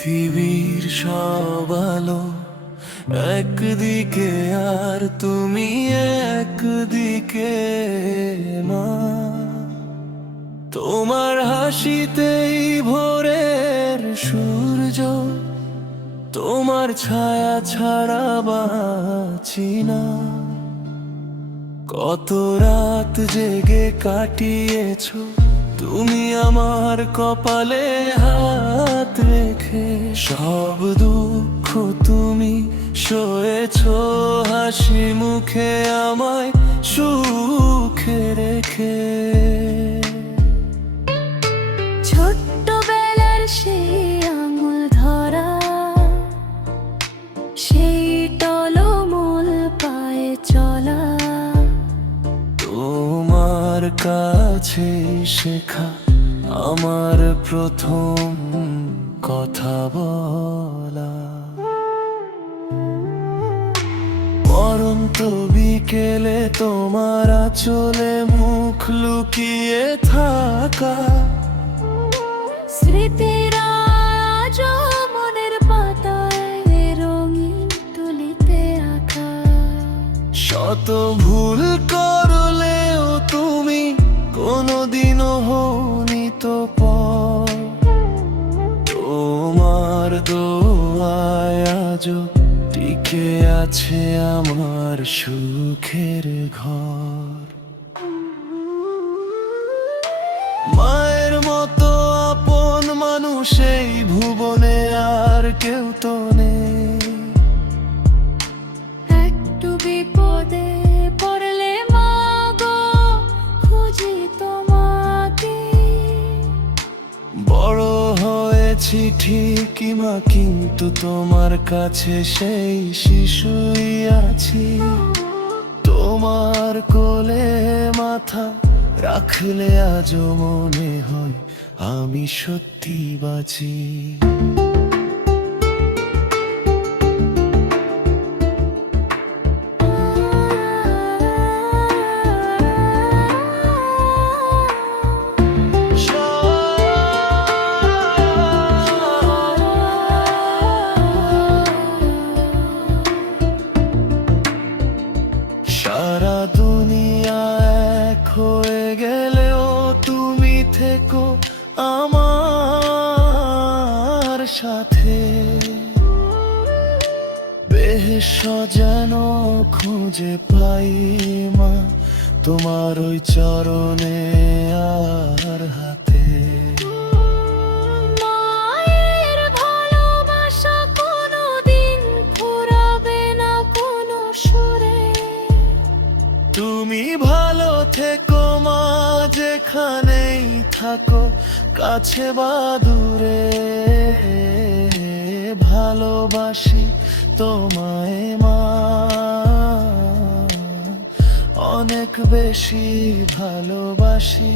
পৃথিবীর সব আলো একদিকে আর তুমি একদিকে, মা। তোমার হাসিতেই ভোরের সূর্য, তোমার ছায়া ছাড়া বাঁচি না। কত রাত জেগে কাটিয়েছো তুমি আমার কপালে হাত রেখে, সব দুঃখ তুমি সয়েছো হাসি মুখে আমায় সুখে রেখে। ছোট্টবেলার সেই আঙুল ধরা, সেই টলমল পায়ে চলা, তোমার কাছে শেখা আমার প্রথম কথা বলা। পরন্ত বিকেলে তোমার আঁচলে মুখ লুকিয়ে থাকা, স্মৃতিরা আজও মনের পাতায় রঙিন তুলিতে আঁকা। শত ভুল করলেও তুমি কোনোদিনও হওনি তো পর। তোমার দোয়ায় আজও টিকে আছে আমার সুখের ঘর। মায়ের মতো আপন মানুষ এই ভুবনে আর কেউ তো নেই। একটু বিপদে পড়লে মা গো খুঁজি তোমাকে। বড় হয়েছি ঠিকই মা, কিন্তু তোমার কাছে সেই শিশুই আছি। তোমার কোলে মাথা রাখলে আজও মনে হয় আমি সত্যি বাঁচি। সারা দুনিয়া এক হয়ে গেলেও তুমি থেকো আমার সাথে। বেশ যেন খুঁজে পাই মা তোমার ওই চরণে আর হাতে। মায়ের ভালোবাসা কোনোদিন ফুরাবে না কোনো সুরে। তুমি ভালো থেকো মা, যেখানেই থাকো কাছে বা দূরে। ভালোবাসি তোমায় মা, অনেক বেশি ভালোবাসি।